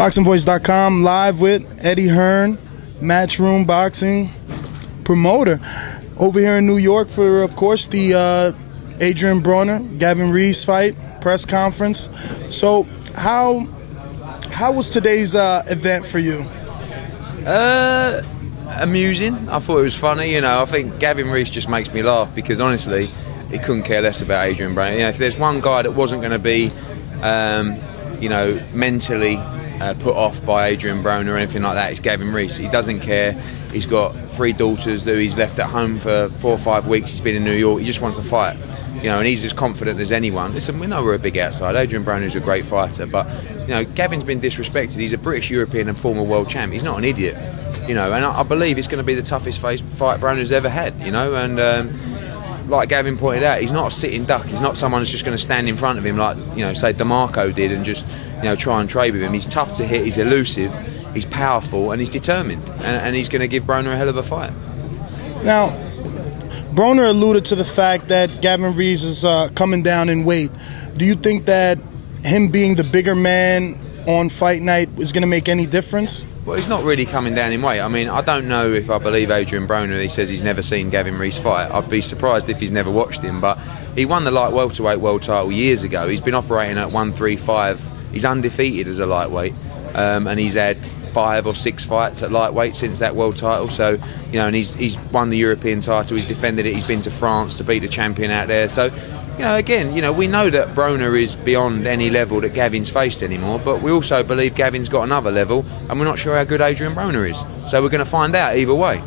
BoxingVoice.com live with Eddie Hearn, Matchroom Boxing promoter, over here in New York for, of course, the Adrian Broner, Gavin Rees fight press conference. So, how was today's event for you? Amusing. I thought it was funny. You know, I think Gavin Rees just makes me laugh because honestly, he couldn't care less about Adrian Broner. You know, if there's one guy that wasn't going to be, you know, mentally put off by Adrian Broner or anything like that, it's Gavin Rees. He doesn't care. He's got 3 daughters that he's left at home for 4 or 5 weeks. He's been in New York. He just wants to fight. You know, and he's as confident as anyone. Listen, we know we're a big outside. Adrian Broner's a great fighter, but you know, Gavin's been disrespected. He's a British, European, and former world champ. He's not an idiot. You know, and I believe it's going to be the toughest fight Broner's ever had. You know, and like Gavin pointed out, he's not a sitting duck. He's not someone who's just going to stand in front of him like, you know, say Demarco did and just, you know, try and trade with him. He's tough to hit. He's elusive. He's powerful, and he's determined. And he's going to give Broner a hell of a fight. Now, Broner alluded to the fact that Gavin Rees is coming down in weight. Do you think that him being the bigger man on fight night is going to make any difference? Well, he's not really coming down in weight. I mean, I don't know if I believe Adrian Broner. He says he's never seen Gavin Rees fight. I'd be surprised if he's never watched him. But he won the light welterweight world title years ago. He's been operating at 135. He's undefeated as a lightweight, and he's had 5 or 6 fights at lightweight since that world title. So, you know, and he's won the European title. He's defended it. He's been to France to beat the champion out there. So, you know, again, you know, we know that Broner is beyond any level that Gavin's faced anymore, but we also believe Gavin's got another level, and we're not sure how good Adrian Broner is. So we're going to find out either way.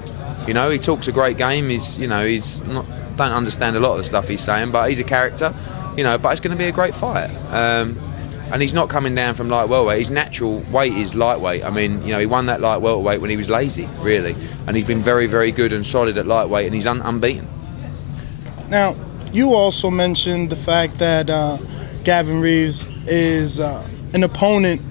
You know, he talks a great game. He's, you know, he's not, don't understand a lot of the stuff he's saying, but he's a character. You know, but it's going to be a great fight. And he's not coming down from light welterweight. His natural weight is lightweight. I mean, you know, he won that light welterweight when he was lazy, really, and he's been very, very good and solid at lightweight, and he's unbeaten. Now, you also mentioned the fact that Gavin Rees is an opponent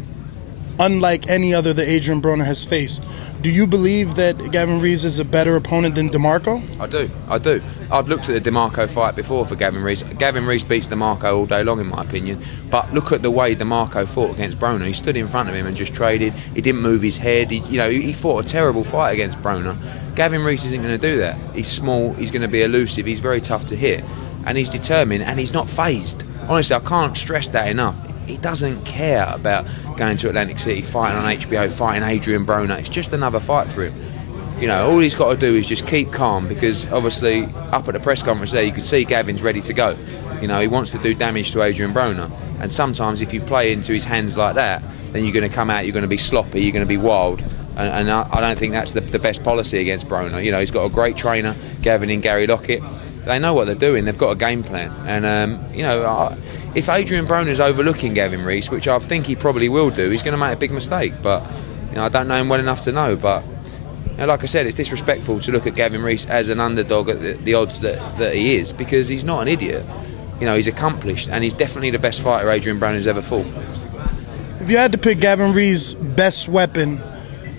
unlike any other that Adrian Broner has faced. Do you believe that Gavin Rees is a better opponent than Demarco? I do. I've looked at the Demarco fight before for Gavin Rees. Gavin Rees beats Demarco all day long, in my opinion. But look at the way Demarco fought against Broner. He stood in front of him and just traded. He didn't move his head. He fought a terrible fight against Broner. Gavin Rees isn't going to do that. He's small. He's going to be elusive. He's very tough to hit. And he's determined, and he's not phased. Honestly, I can't stress that enough. He doesn't care about going to Atlantic City, fighting on HBO, fighting Adrian Broner. It's just another fight for him. You know, all he's got to do is just keep calm, because obviously up at the press conference there, you could see Gavin's ready to go. You know, he wants to do damage to Adrian Broner. And sometimes if you play into his hands like that, then you're going to come out, you're going to be sloppy, you're going to be wild. And I don't think that's the best policy against Broner. You know, he's got a great trainer, Gavin and Gary Lockett. They know what they're doing. They've got a game plan. And, you know, if Adrian Broner's overlooking Gavin Rees, which I think he probably will do, he's going to make a big mistake. But, you know, I don't know him well enough to know. But, you know, like I said, it's disrespectful to look at Gavin Rees as an underdog at the odds that he is, because he's not an idiot. You know, he's accomplished, and he's definitely the best fighter Adrian Broner's ever fought. If you had to pick Gavin Rees' best weapon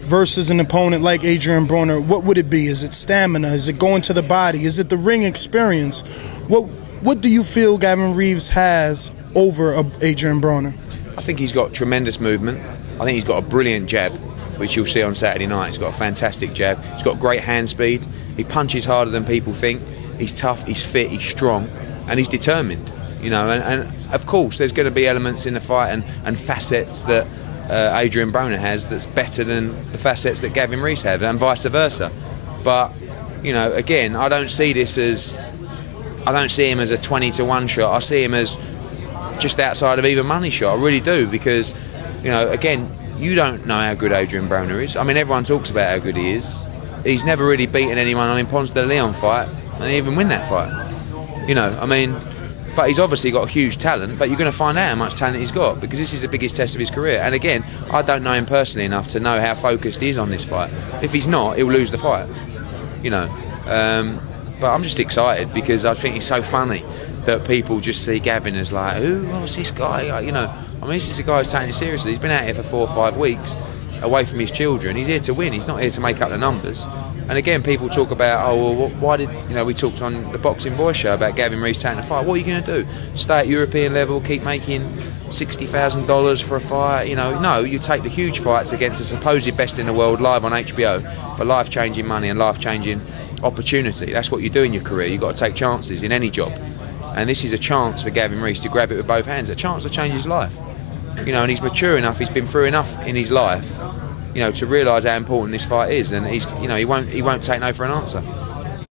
versus an opponent like Adrian Broner, what would it be? Is it stamina? Is it going to the body? Is it the ring experience? What do you feel Gavin Rees has over Adrian Broner? I think he's got tremendous movement. I think he's got a brilliant jab, which you'll see on Saturday night. He's got a fantastic jab. He's got great hand speed. He punches harder than people think. He's tough, he's fit, he's strong, and he's determined. You know, and of course there's going to be elements in the fight and facets that Adrian Broner has that's better than the facets that Gavin Rees have, and vice versa. But, you know, again, I don't see him as a 20-to-1 shot. I see him as just outside of even money shot. I really do, because, you know, again, you don't know how good Adrian Broner is. I mean, everyone talks about how good he is. He's never really beaten anyone. I mean, Ponce de Leon fight, and he even win that fight. You know, I mean, but he's obviously got a huge talent, but you're going to find out how much talent he's got, because this is the biggest test of his career. And again, I don't know him personally enough to know how focused he is on this fight. If he's not, he'll lose the fight, you know. But I'm just excited, because I think it's so funny that people just see Gavin as like, what's this guy? You know, I mean, this is a guy who's taking it seriously. He's been out here for 4 or 5 weeks, away from his children. He's here to win. He's not here to make up the numbers. And again, people talk about, oh, well, why did, you know, we talked on the Boxing Boys show about Gavin Rees taking a fight. What are you going to do? Stay at European level, keep making $60,000 for a fight? You know, no, you take the huge fights against the supposed best in the world live on HBO for life-changing money and life-changing opportunity. That's what you do in your career. You've got to take chances in any job. And this is a chance for Gavin Rees to grab it with both hands, a chance to change his life. You know, and he's mature enough, he's been through enough in his life, you know, to realise how important this fight is, and he's, you know, he won't take no for an answer.